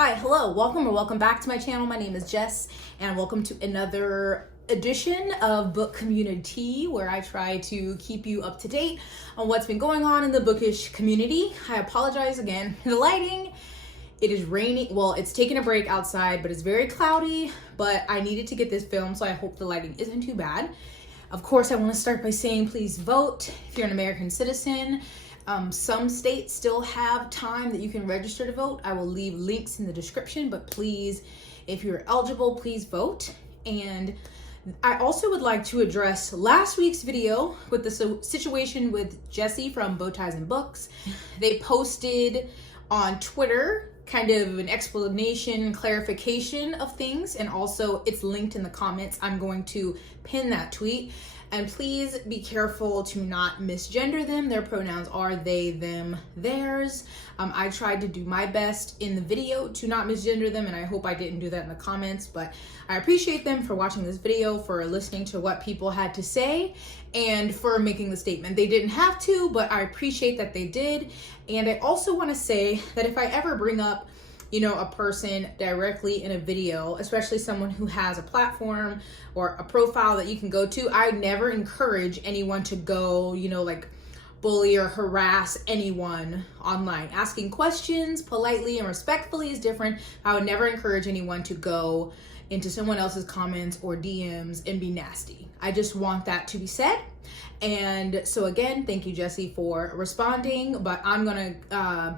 hi, hello, welcome or welcome back to my channel. My name is Jess and welcome to another edition of Book CommuniTEA, where I try to keep you up to date on what's been going on in the bookish community. I apologize again for the lighting. It is raining. Well, it's taking a break outside, but it's very cloudy, but I needed to get this filmed, so I hope the lighting isn't too bad. Of course, I want to start by saying please vote if you're an American citizen. Some states still have time that you can register to vote. I will leave links in the description, but please, if you're eligible, please vote. And I also would like to address last week's video with the situation with Jessie from Bow Ties and Books. They posted on Twitter kind of an explanation, clarification of things, and also it's linked in the comments. I'm going to pin that tweet. And please be careful to not misgender them. Their pronouns are they, them, theirs. I tried to do my best in the video to not misgender them, and I hope I didn't do that in the comments, but I appreciate them for watching this video, for listening to what people had to say, and for making the statement. They didn't have to, but I appreciate that they did. And I also want to say that if I ever bring up a person directly in a video, especially someone who has a platform or a profile that you can go to, I never encourage anyone to go, like bully or harass anyone online. Asking questions politely and respectfully is different. I would never encourage anyone to go into someone else's comments or DMs and be nasty. I just want that to be said. And so again, thank you, Jessie, for responding, but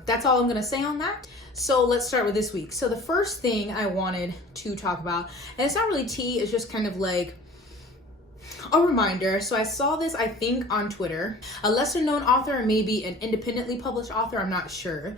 that's all I'm gonna say on that. So let's start with this week. So the first thing I wanted to talk about, and it's not really tea, it's just kind of like a reminder. So I saw this, I think, on Twitter. A lesser known author, maybe an independently published author, I'm not sure,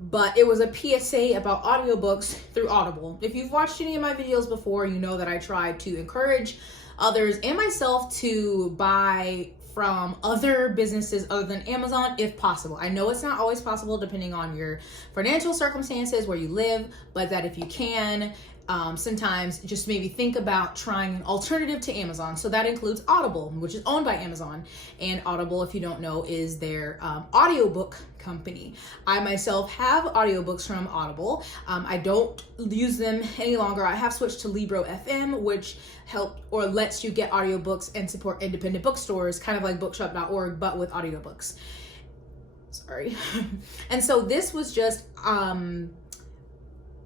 but it was a PSA about audiobooks through Audible. If you've watched any of my videos before, you know that I try to encourage others and myself to buy from other businesses other than Amazon if possible. I know it's not always possible depending on your financial circumstances, where you live, but that if you can, sometimes just maybe think about trying an alternative to Amazon. So that includes Audible, which is owned by Amazon. And Audible, if you don't know, is their audiobook company. I myself have audiobooks from Audible. I don't use them any longer. I have switched to Libro FM, which lets you get audiobooks and support independent bookstores, kind of like bookshop.org, but with audiobooks. Sorry. And so this was just,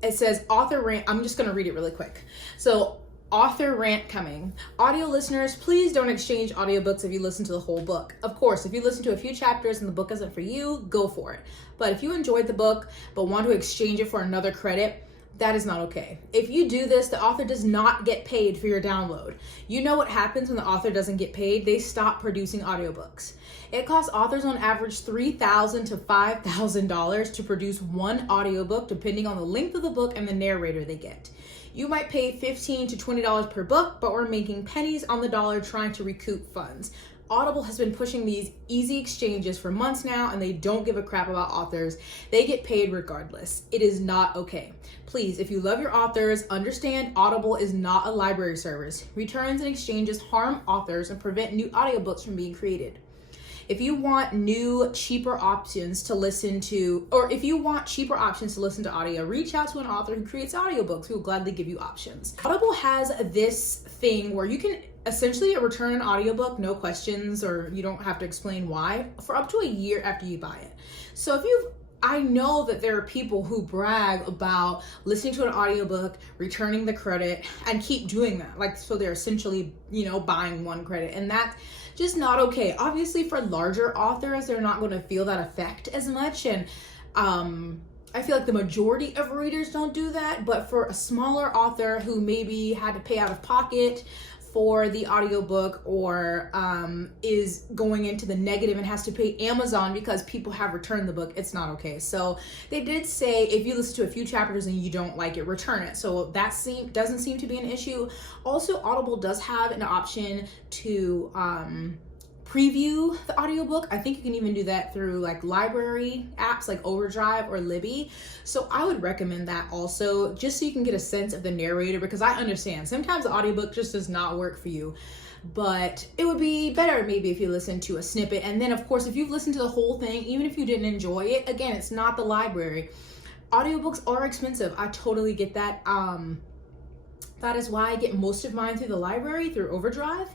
it says author rant. I'm just going to read it really quick. So author rant coming. Audio listeners, please don't exchange audiobooks if you listen to the whole book. Of course, if you listen to a few chapters and the book isn't for you, go for it. But if you enjoyed the book but want to exchange it for another credit, that is not okay. If you do this, the author does not get paid for your download. You know what happens when the author doesn't get paid? They stop producing audiobooks. It costs authors on average $3,000 to $5,000 to produce one audiobook, depending on the length of the book and the narrator they get. You might pay $15 to $20 per book, but we're making pennies on the dollar trying to recoup funds. Audible has been pushing these easy exchanges for months now, and they don't give a crap about authors. They get paid regardless. It is not okay. Please, if you love your authors, understand Audible is not a library service. Returns and exchanges harm authors and prevent new audiobooks from being created. If you want cheaper options to listen to, or if you want cheaper options to listen to audio, reach out to an author who creates audiobooks who will gladly give you options. Audible has this thing where you can essentially return an audiobook, no questions, or you don't have to explain why, for up to a year after you buy it. So I know that there are people who brag about listening to an audiobook, returning the credit, and keep doing that. So they're essentially, buying one credit, and that's just not okay. Obviously, for larger authors, they're not going to feel that effect as much, and I feel like the majority of readers don't do that, but for a smaller author who maybe had to pay out of pocket for the audiobook, or is going into the negative and has to pay Amazon because people have returned the book, it's not okay. So they did say if you listen to a few chapters and you don't like it, return it. So that doesn't seem to be an issue. Also, Audible does have an option to preview the audiobook. I think you can even do that through library apps like Overdrive or Libby. So I would recommend that also, just so you can get a sense of the narrator, because I understand sometimes the audiobook just does not work for you. But it would be better maybe if you listen to a snippet. And then of course, if you've listened to the whole thing, even if you didn't enjoy it, again, it's not the library. audiobooks are expensive. I totally get that. That is why I get most of mine through the library, through Overdrive.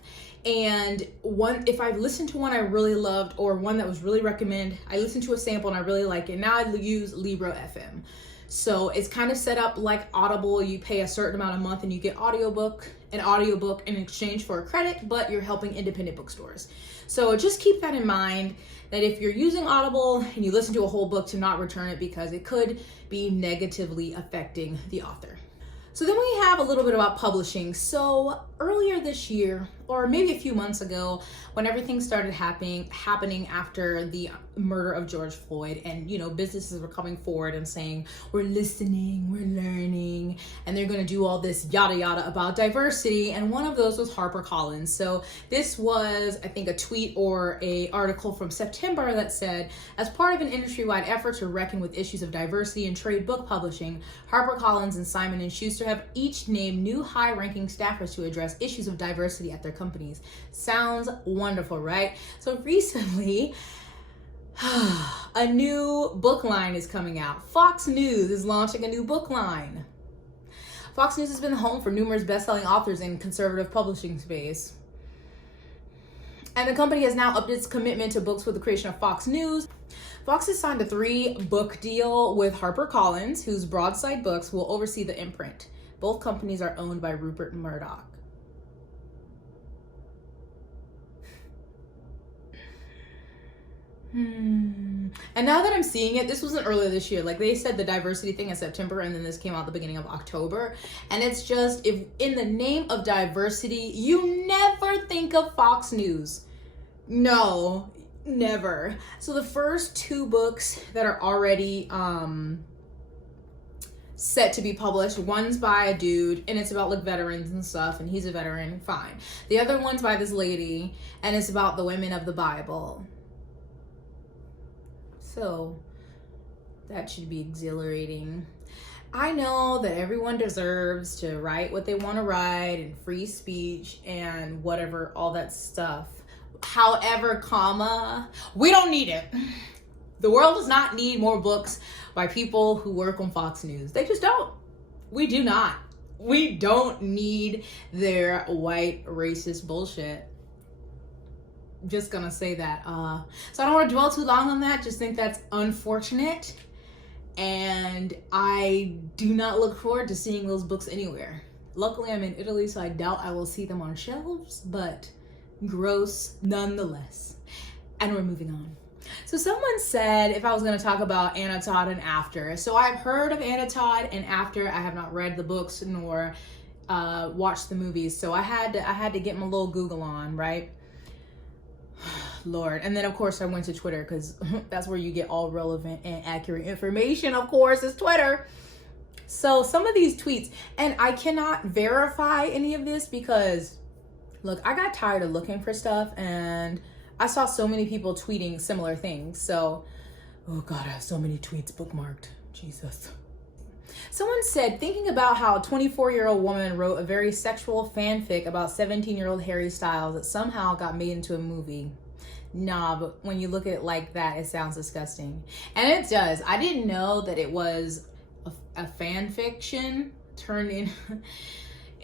And if I listened to one I really loved, or one that was really recommended, I listened to a sample and I really like it. Now I use Libro FM. So it's kind of set up like Audible. You pay a certain amount a month and you get an audiobook in exchange for a credit, but you're helping independent bookstores. So just keep that in mind, that if you're using Audible and you listen to a whole book, to not return it, because it could be negatively affecting the author. So then we have a little bit about publishing. So earlier this year, or maybe a few months ago, when everything started happening after the murder of George Floyd, and businesses were coming forward and saying, we're listening, we're learning, and they're gonna do all this yada yada about diversity, and one of those was HarperCollins. So this was, I think, a tweet or a article from September that said, as part of an industry-wide effort to reckon with issues of diversity in trade book publishing, HarperCollins and Simon & Schuster have each named new high-ranking staffers to address issues of diversity at their companies. Sounds wonderful, right? So recently, a new book line is coming out. Fox News is launching a new book line. Fox News has been the home for numerous best-selling authors in conservative publishing space. And the company has now upped its commitment to books with the creation of Fox News. Fox has signed a 3-book deal with HarperCollins, whose Broadside Books will oversee the imprint. Both companies are owned by Rupert Murdoch. And now that I'm seeing it, this wasn't earlier this year. Like, they said the diversity thing in September, and then this came out the beginning of October. And it's just, if in the name of diversity, you never think of Fox News. No, never. So the first 2 books that are already set to be published, one's by a dude, and it's about like veterans and stuff, and he's a veteran, fine. The other one's by this lady, and it's about the women of the Bible. So that should be exhilarating. I know that everyone deserves to write what they want to write, and free speech and whatever, all that stuff. However, we don't need it. The world does not need more books by people who work on Fox News. They just don't. We do not. We don't need their white racist bullshit. Just gonna say that. So I don't want to dwell too long on that. Just think that's unfortunate, and I do not look forward to seeing those books anywhere. Luckily, I'm in Italy, so I doubt I will see them on shelves, but gross nonetheless. And we're moving on. So someone said if I was going to talk about Anna Todd and After. So I've heard of Anna Todd and After. I have not read the books nor watched the movies. So I had to get my little Google on, right? Lord. And then of course I went to Twitter, because that's where you get all relevant and accurate information, of course, is Twitter. So some of these tweets, and I cannot verify any of this because, look, I got tired of looking for stuff, and I saw so many people tweeting similar things. So, oh God, I have so many tweets bookmarked. Jesus. Someone said, thinking about how a 24-year-old woman wrote a very sexual fanfic about 17-year-old Harry Styles that somehow got made into a movie. Nah, but when you look at it like that, it sounds disgusting. And it does. I didn't know that it was a fan fiction turned in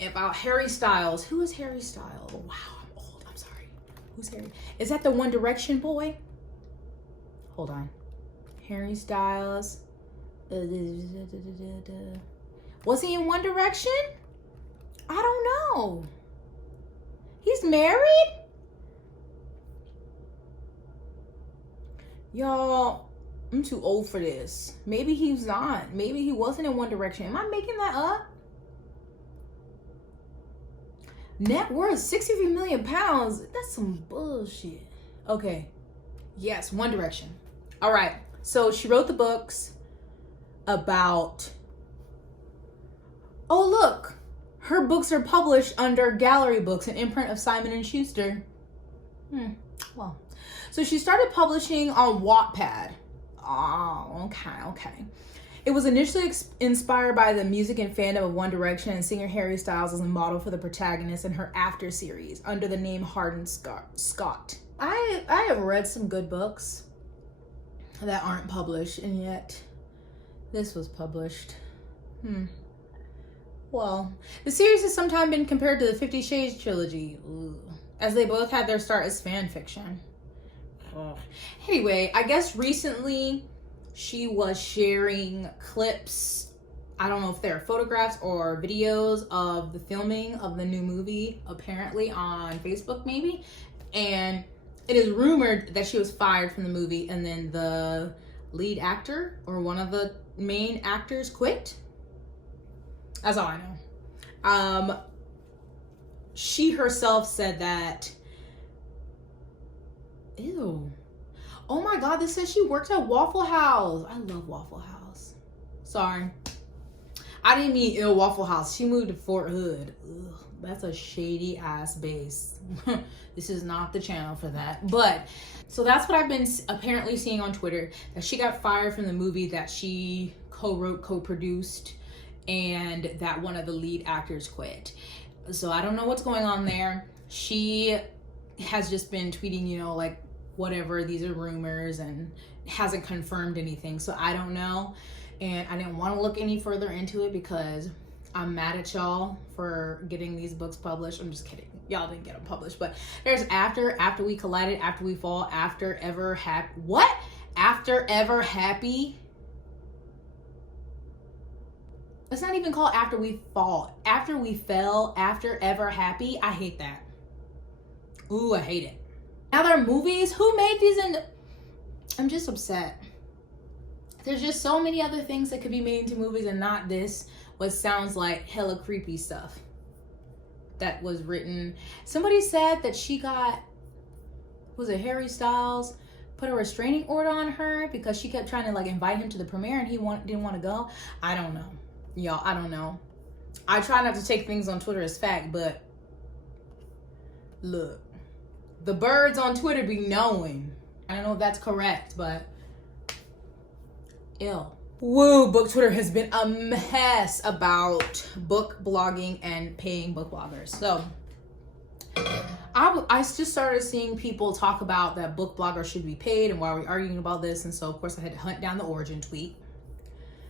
about Harry Styles. Who is Harry Styles? Wow, I'm old. I'm sorry. Who's Harry? Is that the One Direction boy? Hold on. Harry Styles. Was he in One Direction? I don't know. He's married? Y'all, I'm too old for this. Maybe he's not. Maybe he wasn't in One Direction. Am I making that up? Net worth 63 million pounds. That's some bullshit. Okay. Yes, One Direction. All right. So she wrote the books about, oh look, her books are published under Gallery Books, an imprint of Simon & Schuster. Well, so she started publishing on Wattpad. Oh, okay. It was initially inspired by the music and fandom of One Direction, and singer Harry Styles as a model for the protagonist in her After series under the name Hardin Scott. I have read some good books that aren't published, and yet this was published. Well, the series has sometimes been compared to the 50 Shades trilogy, as they both had their start as fan fiction. Anyway, I guess recently she was sharing clips, I don't know if they're photographs or videos of the filming of the new movie, apparently on Facebook maybe, and it is rumored that she was fired from the movie, and then the lead actor or one of the main actors quit. That's all I know. She herself said that, ew. Oh my God, this says she worked at Waffle House. I love Waffle House. Sorry. I didn't mean ill Waffle House. She moved to Fort Hood. Ugh, that's a shady ass base. This is not the channel for that. But, so that's what I've been apparently seeing on Twitter, that she got fired from the movie that she co-wrote, co-produced, and that one of the lead actors quit. So I don't know what's going on there. She has just been tweeting, you know, like, whatever, these are rumors, and hasn't confirmed anything. So I don't know. And I didn't want to look any further into it because I'm mad at y'all for getting these books published. I'm just kidding. Y'all didn't get them published. But there's After We Collided, After We Fall, After Ever Happy. What? After Ever Happy? It's not even called After We Fall. After We Fell, After Ever Happy. I hate that. Ooh, I hate it. Now there are movies. Who made these? And I'm just upset. There's just so many other things that could be made into movies and not this, what sounds like hella creepy stuff that was written. Somebody said that she got, was it Harry Styles, put a restraining order on her because she kept trying to like invite him to the premiere and he didn't want to go. I don't know. Y'all, I don't know. I try not to take things on Twitter as fact, but look, the birds on Twitter be knowing. I don't know if that's correct, but ill. Woo, book Twitter has been a mess about book blogging and paying book bloggers. So I just started seeing people talk about that book bloggers should be paid and why are we arguing about this. And so of course I had to hunt down the origin tweet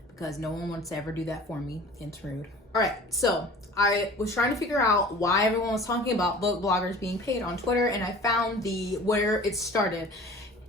because no one wants to ever do that for me. It's rude. All right, so I was trying to figure out why everyone was talking about book bloggers being paid on Twitter, and I found where it started.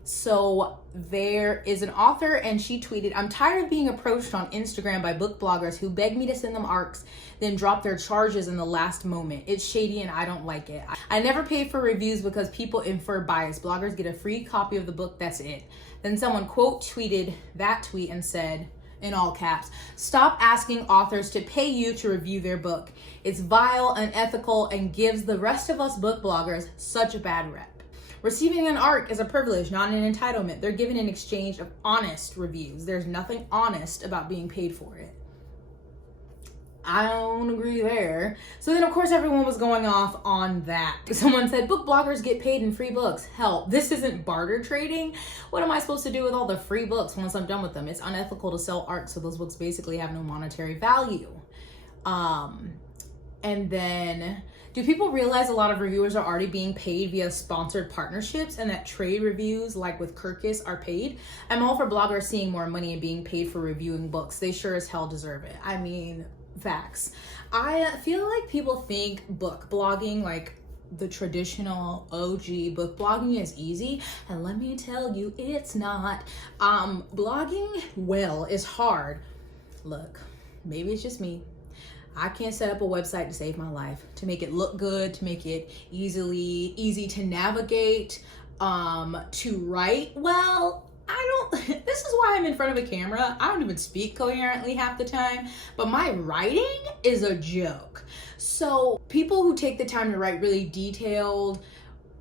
So there is an author and she tweeted, "I'm tired of being approached on Instagram by book bloggers who beg me to send them ARCs, then drop their charges in the last moment. It's shady and I don't like it. I never pay for reviews because people infer bias. Bloggers get a free copy of the book, that's it." Then someone quote tweeted that tweet and said, in all caps, "Stop asking authors to pay you to review their book. It's vile, unethical, and gives the rest of us book bloggers such a bad rep. Receiving an ARC is a privilege, not an entitlement. They're given in exchange of honest reviews. There's nothing honest about being paid for it." I don't agree there. So then of course everyone was going off on that. Someone said, "Book bloggers get paid in free books. Hell, this isn't barter trading. What am I supposed to do with all the free books once I'm done with them? It's unethical to sell ARCs, so those books basically have no monetary value." And then, do people realize a lot of reviewers are already being paid via sponsored partnerships and that trade reviews like with Kirkus are paid? I'm all for bloggers seeing more money and being paid for reviewing books. They sure as hell deserve it. I mean, facts. I feel like people think book blogging, like the traditional OG book blogging, is easy, and let me tell you, it's not. Blogging, well, is hard. Look, maybe it's just me. I can't set up a website to save my life, to make it look good, to make it easy to navigate, to write well. This is why I'm in front of a camera. I don't even speak coherently half the time, but my writing is a joke. So people who take the time to write really detailed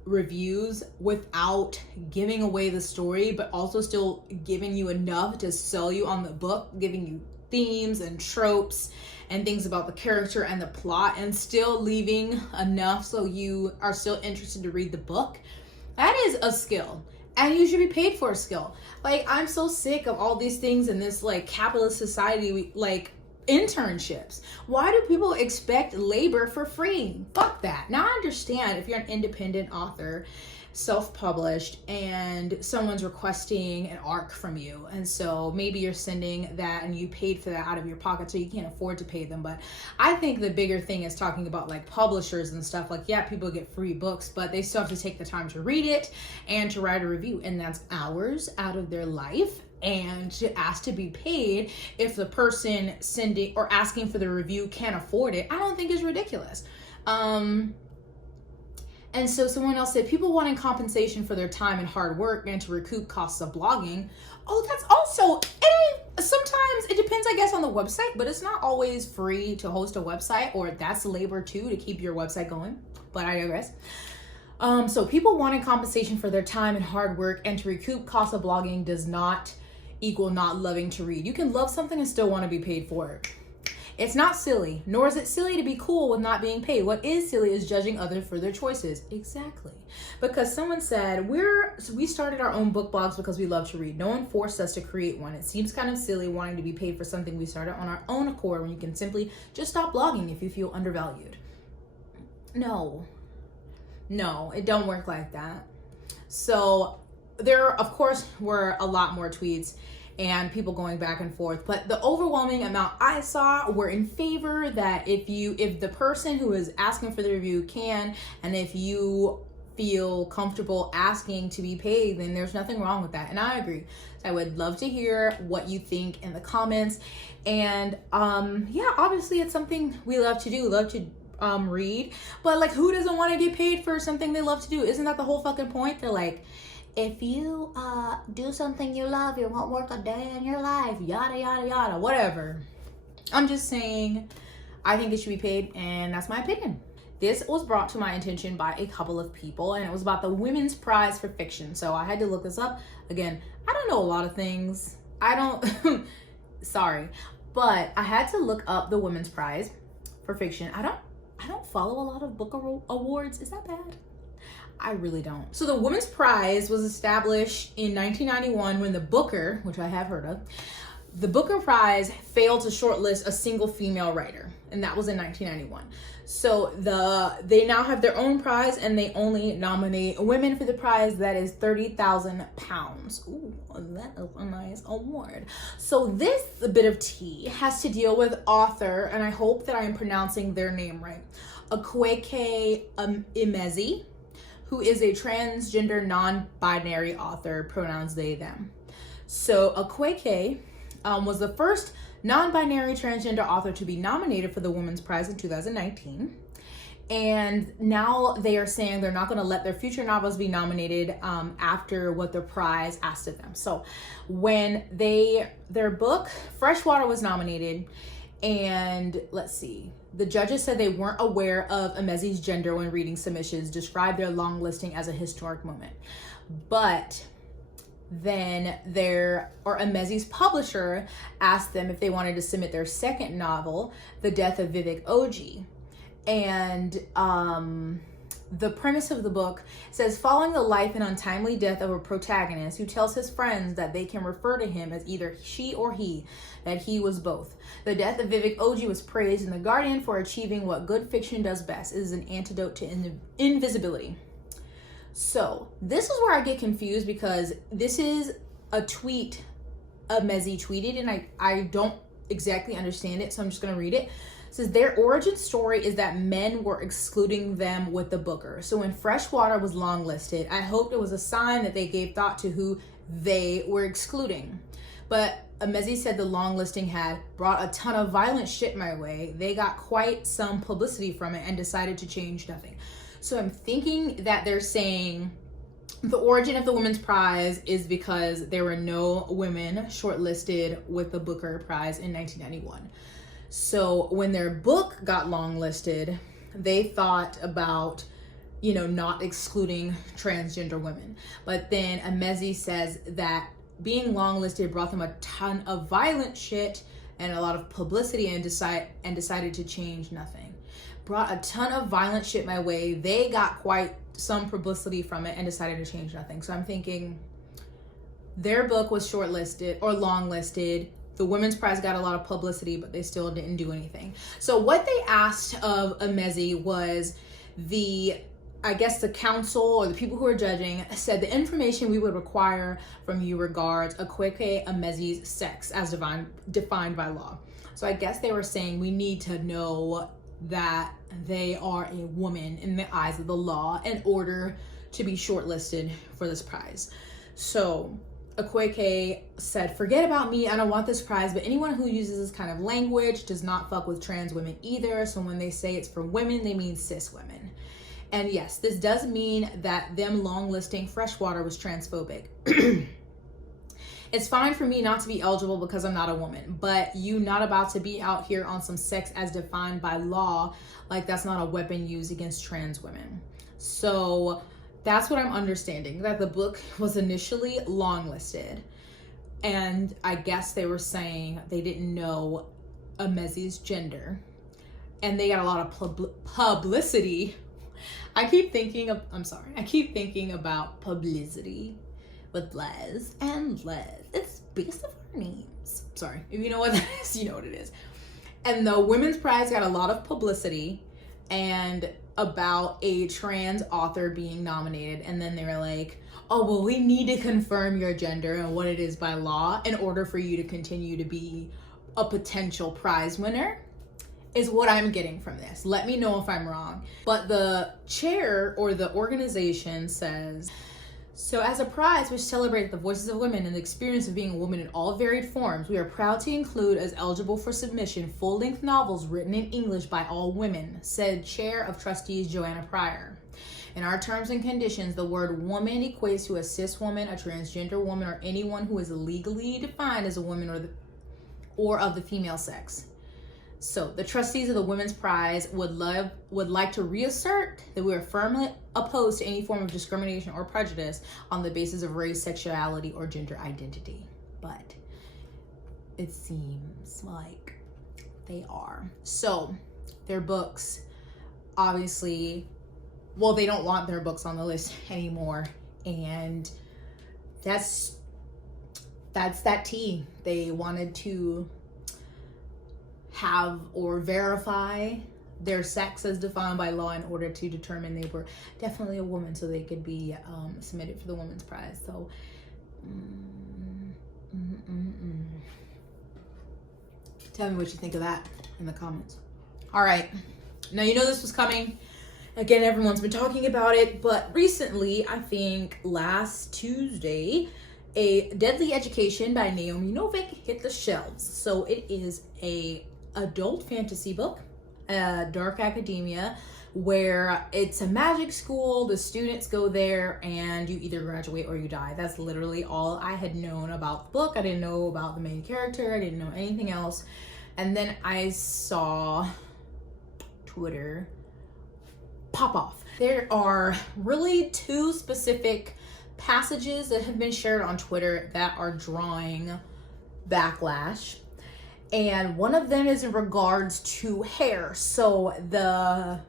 reviews without giving away the story, but also still giving you enough to sell you on the book, giving you themes and tropes and things about the character and the plot, and still leaving enough so you are still interested to read the book, that is a skill. And you should be paid for a skill. Like, I'm so sick of all these things in this like capitalist society, like internships. Why do people expect labor for free? Fuck that. Now I understand if you're an independent author, self-published, and someone's requesting an arc from you, and so maybe you're sending that and you paid for that out of your pocket, so you can't afford to pay them. But I think the bigger thing is talking about like publishers and stuff. Like, yeah, people get free books, but they still have to take the time to read it and to write a review, and that's hours out of their life. And to ask to be paid if the person sending or asking for the review can't afford it, I don't think is ridiculous. And so someone else said, people wanting compensation for their time and hard work and to recoup costs of blogging. Oh, that's also, sometimes it depends, I guess, on the website, but it's not always free to host a website, or that's labor too, to keep your website going. But I digress. So people wanting compensation for their time and hard work and to recoup costs of blogging does not equal not loving to read. You can love something and still want to be paid for it. It's not silly, nor is it silly to be cool with not being paid. What is silly is judging others for their choices. Exactly. Because someone said, we started our own book blogs because we love to read. No one forced us to create one. It seems kind of silly wanting to be paid for something we started on our own accord when you can simply just stop blogging if you feel undervalued. No, it don't work like that. So there, of course, were a lot more tweets and people going back and forth, but the overwhelming amount I saw were in favor that if the person who is asking for the review can, and if you feel comfortable asking to be paid, then there's nothing wrong with that. And I agree. So I would love to hear what you think in the comments. And yeah, obviously it's something we love to do, read, but like, who doesn't want to get paid for something they love to do? Isn't that the whole fucking point? They're like, if you do something you love, you won't work a day in your life, yada, yada, yada, whatever. I'm just saying, I think they should be paid, and that's my opinion. This was brought to my attention by a couple of people, and it was about the Women's Prize for Fiction. So I had to look this up. Again, I don't know a lot of things. Sorry, but I had to look up the Women's Prize for Fiction. I don't follow a lot of book awards. Is that bad? I really don't. So the Women's Prize was established in 1991 when the Booker, which I have heard of, the Booker Prize failed to shortlist a single female writer, and that was in 1991. So they now have their own prize, and they only nominate women for the prize. That is £30,000. Ooh, that is a nice award. So this bit of tea has to deal with author, and I hope that I am pronouncing their name right, Awaeke Emezi, who is a transgender non-binary author, pronouns they, them. So Awaeke was the first non-binary transgender author to be nominated for the Women's Prize in 2019. And now they are saying they're not going to let their future novels be nominated after what the prize asked of them. So when their book, Freshwater, was nominated, and let's see, the judges said they weren't aware of Emezi's gender when reading submissions, described their long listing as a historic moment. But then Emezi's publisher asked them if they wanted to submit their second novel, The Death of Awaeke Emezi. And the premise of the book says, following the life and untimely death of a protagonist who tells his friends that they can refer to him as either she or he, that he was both. The Death of Awaeke Emezi was praised in The Guardian for achieving what good fiction does best. It is an antidote to invisibility. So this is where I get confused, because this is a tweet Emezi tweeted, and I don't exactly understand it, so I'm just going to read it. It says, their origin story is that men were excluding them with the Booker. So when Freshwater was longlisted, I hoped it was a sign that they gave thought to who they were excluding. But Emezi said the long listing had brought a ton of violent shit my way. They got quite some publicity from it and decided to change nothing. So I'm thinking that they're saying the origin of the Women's Prize is because there were no women shortlisted with the Booker Prize in 1991. So when their book got longlisted, they thought about, not excluding transgender women. But then Emezi says that being longlisted brought them a ton of violent shit and a lot of publicity, and decided to change nothing. Brought a ton of violent shit my way. They got quite some publicity from it and decided to change nothing. So I'm thinking their book was shortlisted or longlisted. The Women's Prize got a lot of publicity, but they still didn't do anything. So what they asked of Emezi was I guess the council or the people who are judging said the information we would require from you regards Awaeke Emezi's sex as defined by law. So I guess they were saying we need to know that they are a woman in the eyes of the law in order to be shortlisted for this prize. So Awaeke said, forget about me, I don't want this prize, but anyone who uses this kind of language does not fuck with trans women either. So when they say it's for women, they mean cis women. And yes, this does mean that them long listing Freshwater was transphobic. It's fine for me not to be eligible because I'm not a woman, but you not about to be out here on some sex as defined by law, like that's not a weapon used against trans women. So that's what I'm understanding, that the book was initially long listed. And I guess they were saying they didn't know Emezi's gender. And they got a lot of publicity. I keep thinking about publicity with Blaz and Les. It's biggest of our names. Sorry, if you know what that is, you know what it is. And the Women's Prize got a lot of publicity and about a trans author being nominated. And then they were like, oh, well, we need to confirm your gender and what it is by law in order for you to continue to be a potential prize winner, is what I'm getting from this. Let me know if I'm wrong. But the chair or the organization says, so as a prize which celebrates the voices of women and the experience of being a woman in all varied forms, we are proud to include as eligible for submission full-length novels written in English by all women, said Chair of Trustees Joanna Pryor. In our terms and conditions, the word woman equates to a cis woman, a transgender woman, or anyone who is legally defined as a woman or of the female sex. So the trustees of the Women's Prize would like to reassert that we are firmly opposed to any form of discrimination or prejudice on the basis of race, sexuality, or gender identity. But it seems like they are. So their books, obviously, well, they don't want their books on the list anymore. And that's that tea. They wanted to have or verify their sex as defined by law in order to determine they were definitely a woman so they could be submitted for the Women's Prize. So tell me what you think of that in the comments. All right, now you know this was coming. Again, everyone's been talking about it, but recently, I think last Tuesday, A Deadly Education by Naomi Novik hit the shelves. So it is a adult fantasy book, dark academia, where it's a magic school. The students go there and you either graduate or you die. That's literally all I had known about the book. I didn't know about the main character. I didn't know anything else. And then I saw Twitter pop off. There are really two specific passages that have been shared on Twitter that are drawing backlash. And one of them is in regards to hair. So the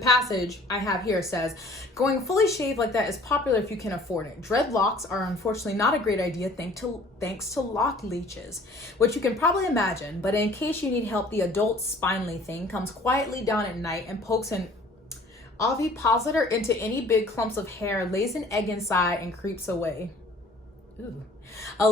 passage I have here says, going fully shaved like that is popular if you can afford it. Dreadlocks are unfortunately not a great idea thanks to lock leeches, which you can probably imagine. But in case you need help, the adult spinely thing comes quietly down at night and pokes an ovipositor into any big clumps of hair, lays an egg inside, and creeps away. Ooh. A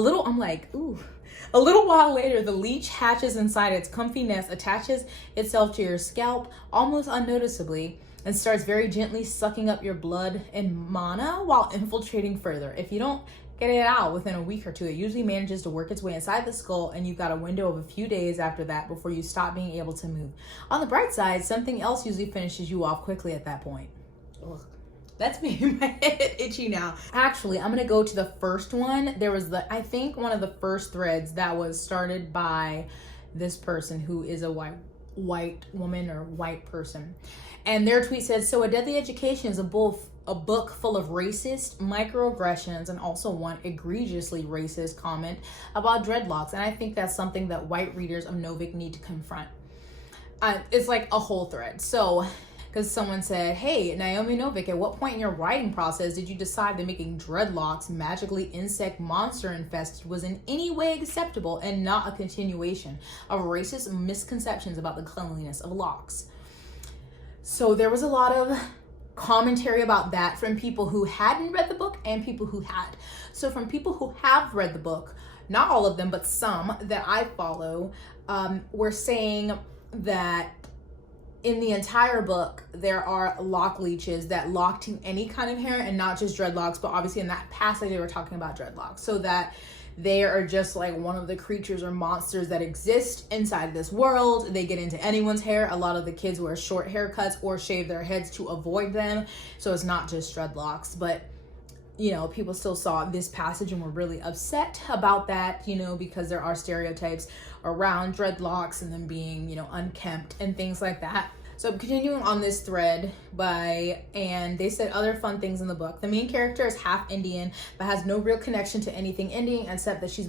little while later, the leech hatches inside its comfy nest, attaches itself to your scalp almost unnoticeably, and starts very gently sucking up your blood and mana while infiltrating further. If you don't get it out within a week or two, it usually manages to work its way inside the skull, and you've got a window of a few days after that before you stop being able to move. On the bright side, something else usually finishes you off quickly at that point. Ugh. That's making my head itchy now. Actually, I'm gonna go to the first one. There was I think one of the first threads that was started by this person who is a white woman or white person. And their tweet said, so A Deadly Education is a book full of racist microaggressions and also one egregiously racist comment about dreadlocks. And I think that's something that white readers of Novik need to confront. It's like a whole thread. So, because someone said, hey, Naomi Novik, at what point in your writing process did you decide that making dreadlocks magically insect monster infested was in any way acceptable and not a continuation of racist misconceptions about the cleanliness of locks? So there was a lot of commentary about that from people who hadn't read the book and people who had. So from people who have read the book, not all of them, but some that I follow, were saying that in the entire book, there are lock leeches that lock to any kind of hair and not just dreadlocks, but obviously in that passage they were talking about dreadlocks. So that they are just like one of the creatures or monsters that exist inside this world. They get into anyone's hair. A lot of the kids wear short haircuts or shave their heads to avoid them. So it's not just dreadlocks, but you know, people still saw this passage and were really upset about that, you know, because there are stereotypes around dreadlocks and them being, you know, unkempt and things like that. So I'm continuing on this thread and they said other fun things in the book. The main character is half Indian, but has no real connection to anything Indian except that she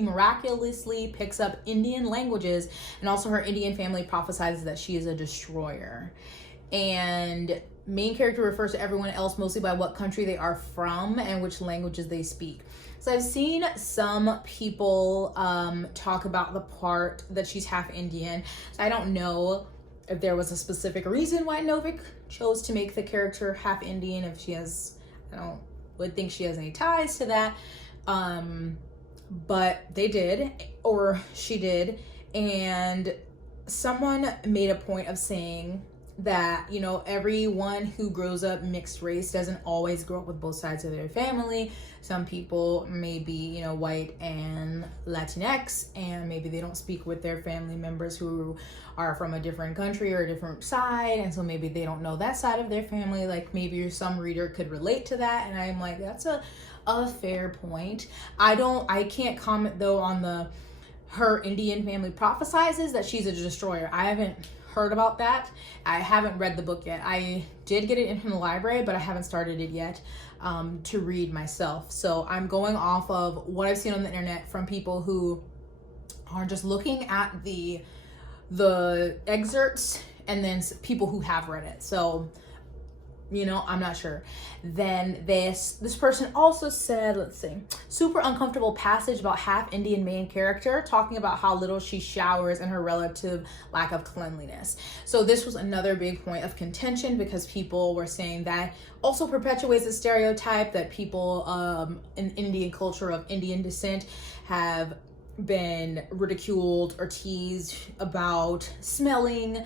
miraculously picks up Indian languages, and also her Indian family prophesies that she is a destroyer. And main character refers to everyone else mostly by what country they are from and which languages they speak. So I've seen some people talk about the part that she's half Indian. So I don't know if there was a specific reason why Novik chose to make the character half Indian, if she has, would think she has any ties to that. But they did, or she did. And someone made a point of saying that, you know, everyone who grows up mixed race doesn't always grow up with both sides of their family. Some people may be, you know, white and Latinx, and maybe they don't speak with their family members who are from a different country or a different side, and so maybe they don't know that side of their family. Like maybe some reader could relate to that, and I'm like, that's a fair point. I can't comment though on her Indian family prophesizes that she's a destroyer. I haven't heard about that. I haven't read the book yet. I did get it in from the library, but I haven't started it yet to read myself. So I'm going off of what I've seen on the internet from people who are just looking at the excerpts, and then people who have read it. So, you know, I'm not sure. Then this person also said, let's see, super uncomfortable passage about half Indian main character talking about how little she showers and her relative lack of cleanliness. So this was another big point of contention because people were saying that also perpetuates the stereotype that people in Indian culture of Indian descent have been ridiculed or teased about smelling.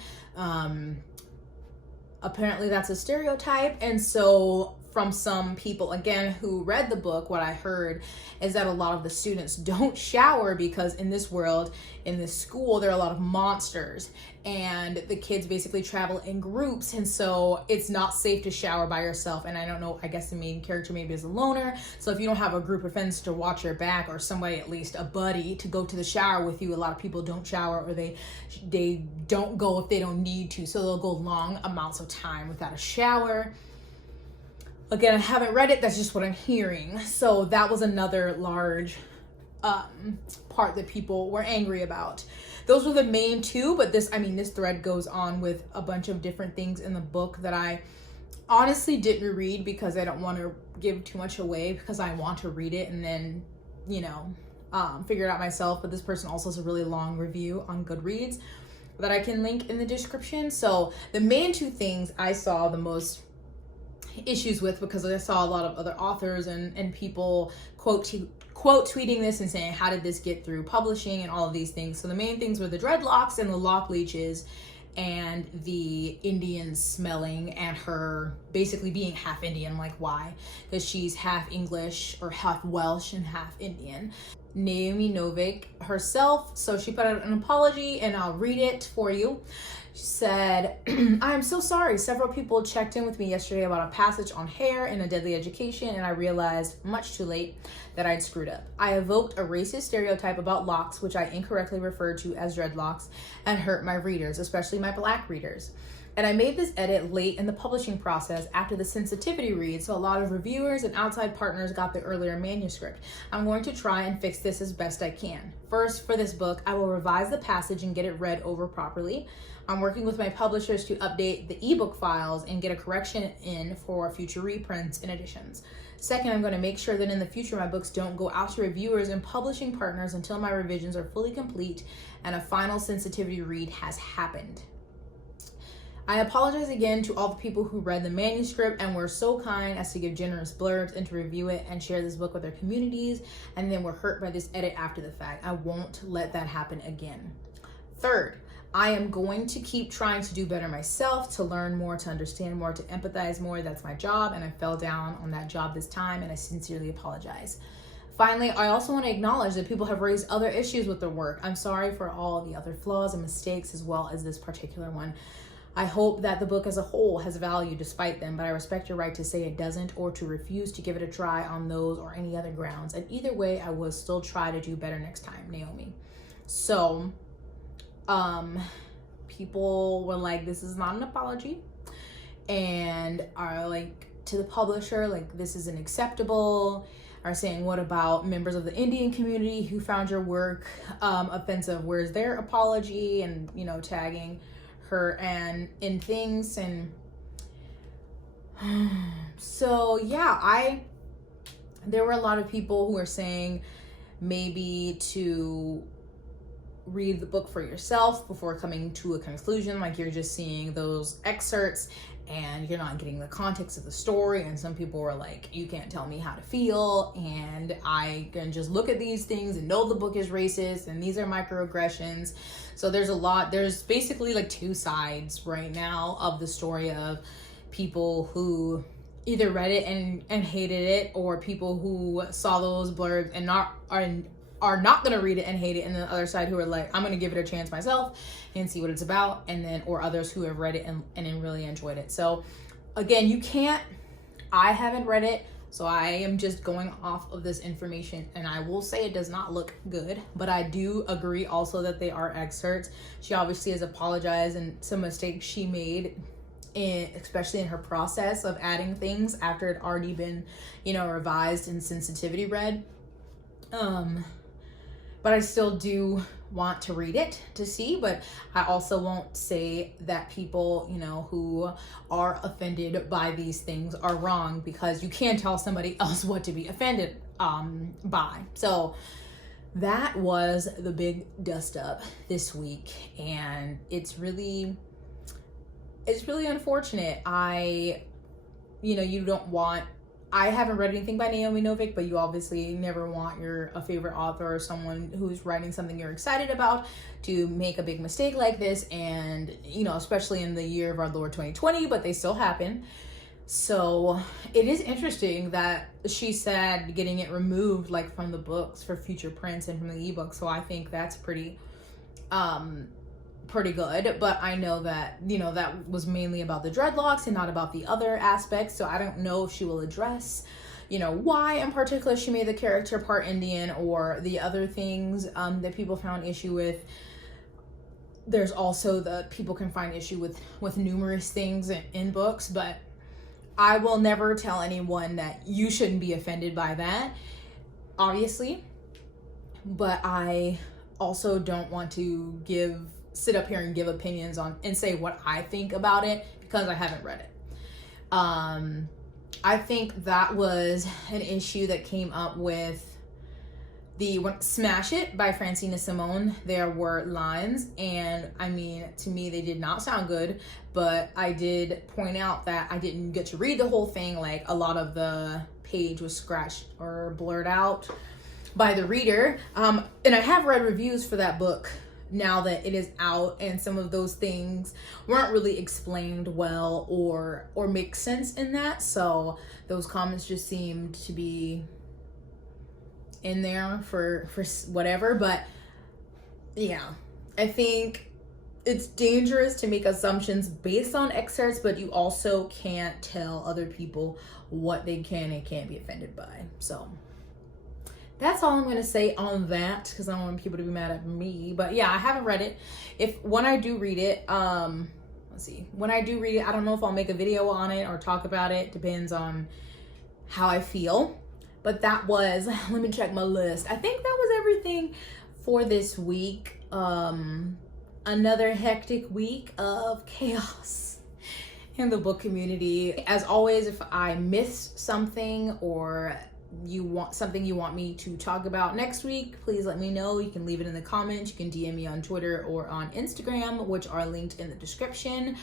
Apparently that's a stereotype. And so from some people, again, who read the book, what I heard is that a lot of the students don't shower because in this world, in this school, there are a lot of monsters, and the kids basically travel in groups, and so it's not safe to shower by yourself. And I don't know, I guess the main character maybe is a loner, so if you don't have a group of friends to watch your back, or somebody, at least a buddy, to go to the shower with you, a lot of people don't shower, or they don't go if they don't need to, so they'll go long amounts of time without a shower. Again, I haven't read it, that's just what I'm hearing. So that was another large part that people were angry about. Those were the main two, but this thread goes on with a bunch of different things in the book that I honestly didn't read because I don't want to give too much away, because I want to read it and then, you know, figure it out myself. But this person also has a really long review on Goodreads that I can link in the description. So the main two things I saw the most issues with, because I saw a lot of other authors and people quote tweeting this and saying, how did this get through publishing and all of these things. So the main things were the dreadlocks and the lock leeches and the Indian smelling and her basically being half Indian. Like, why? Because she's half English or half Welsh and half Indian. Naomi Novik herself, so she put out an apology, and I'll read it for you. She said, I am so sorry. Several people checked in with me yesterday about a passage on hair in A Deadly Education, and I realized, much too late, that I'd screwed up. I evoked a racist stereotype about locks, which I incorrectly referred to as dreadlocks, and hurt my readers, especially my Black readers. And I made this edit late in the publishing process after the sensitivity read, so a lot of reviewers and outside partners got the earlier manuscript. I'm going to try and fix this as best I can. First, for this book, I will revise the passage and get it read over properly. I'm working with my publishers to update the ebook files and get a correction in for future reprints and editions. Second, I'm going to make sure that in the future my books don't go out to reviewers and publishing partners until my revisions are fully complete and a final sensitivity read has happened. I apologize again to all the people who read the manuscript and were so kind as to give generous blurbs and to review it and share this book with their communities, and then were hurt by this edit after the fact. I won't let that happen again. Third, I am going to keep trying to do better myself, to learn more, to understand more, to empathize more. That's my job, and I fell down on that job this time, and I sincerely apologize. Finally, I also want to acknowledge that people have raised other issues with their work. I'm sorry for all the other flaws and mistakes as well as this particular one. I hope that the book as a whole has value despite them, but I respect your right to say it doesn't or to refuse to give it a try on those or any other grounds. And either way, I will still try to do better next time, Naomi. So, people were like, this is not an apology, and are like, to the publisher, like, this isn't acceptable, are saying, what about members of the Indian community who found your work offensive? Where's their apology? And, you know, tagging her and in things. And so yeah, there were a lot of people who were saying maybe to read the book for yourself before coming to a conclusion, like you're just seeing those excerpts and you're not getting the context of the story. And some people were like, you can't tell me how to feel, and I can just look at these things and know the book is racist and these are microaggressions. So there's basically like two sides right now of the story of people who either read it and hated it, or people who saw those blurbs and are not gonna read it and hate it, and the other side who are like, I'm gonna give it a chance myself and see what it's about, and then, or others who have read it and really enjoyed it. So again, I haven't read it, so I am just going off of this information, and I will say it does not look good, but I do agree also that they are excerpts. She obviously has apologized and some mistakes she made, especially in her process of adding things after it had already been, you know, revised and sensitivity read. But I still do want to read it to see, but I also won't say that people, you know, who are offended by these things are wrong, because you can't tell somebody else what to be offended by. So that was the big dust up this week, and it's really unfortunate. I haven't read anything by Naomi Novik, but you obviously never want a favorite author or someone who's writing something you're excited about to make a big mistake like this, and, you know, especially in the year of our Lord 2020, but they still happen. So it is interesting that she said getting it removed, like, from the books for future prints and from the ebook. So I think that's pretty good, but I know that, you know, that was mainly about the dreadlocks and not about the other aspects. So I don't know if she will address, you know, why in particular she made the character part Indian, or the other things that people found issue with. There's also the people can find issue with numerous things in books, but I will never tell anyone that you shouldn't be offended by that, obviously. But I also don't want to sit up here and give opinions on and say what I think about it, because I haven't read it. I think that was an issue that came up with the Smash It by Francina Simone. There were lines, and I mean, to me, they did not sound good, but I did point out that I didn't get to read the whole thing. Like, a lot of the page was scratched or blurred out by the reader. And I have read reviews for that book now that it is out, and some of those things weren't really explained well or make sense in that. So those comments just seemed to be in there for whatever. But yeah, I think it's dangerous to make assumptions based on excerpts, but you also can't tell other people what they can and can't be offended by. So that's all I'm going to say on that, because I don't want people to be mad at me. But yeah, I haven't read it. When I do read it, when I do read it, I don't know if I'll make a video on it or talk about it. Depends on how I feel. But that was, let me check my list. I think that was everything for this week. Another hectic week of chaos in the book community. As always, if I missed something, or you want me to talk about next week, please let me know. You can leave it in the comments. You can DM me on Twitter or on Instagram, which are linked in the description.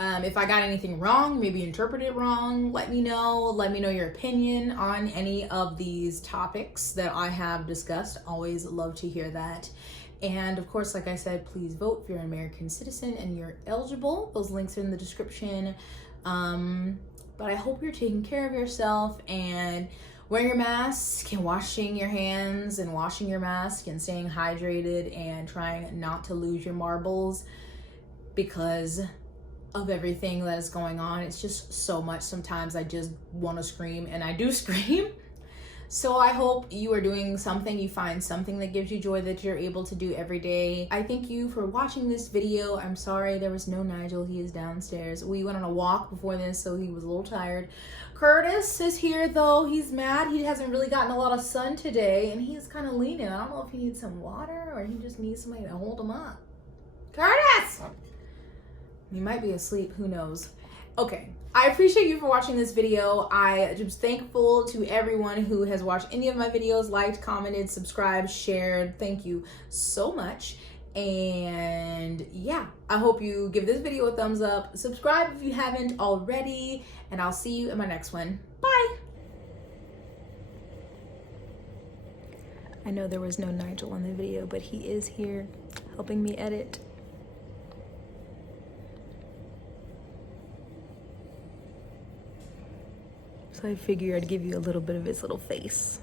If I got anything wrong, maybe interpreted it wrong, let me know. Let me know your opinion on any of these topics that I have discussed. Always love to hear that. And of course, like I said, please vote if you're an American citizen and you're eligible. Those links are in the description. But I hope you're taking care of yourself and wearing your mask and washing your hands and washing your mask and staying hydrated and trying not to lose your marbles because of everything that is going on. It's just so much. Sometimes I just want to scream, and I do scream. So I hope you are doing something, you find something that gives you joy that you're able to do every day. I thank you for watching this video. I'm sorry there was no Nigel, he is downstairs. We went on a walk before this, so he was a little tired. Curtis is here though, he's mad. He hasn't really gotten a lot of sun today, and he's kind of leaning. I don't know if he needs some water or he just needs somebody to hold him up. Curtis! He might be asleep, who knows. Okay, I appreciate you for watching this video. I am thankful to everyone who has watched any of my videos, liked, commented, subscribed, shared. Thank you so much. And yeah, I hope you give this video a thumbs up. Subscribe if you haven't already, and I'll see you in my next one. Bye. I know there was no Nigel in the video, but he is here helping me edit. So I figured I'd give you a little bit of his little face.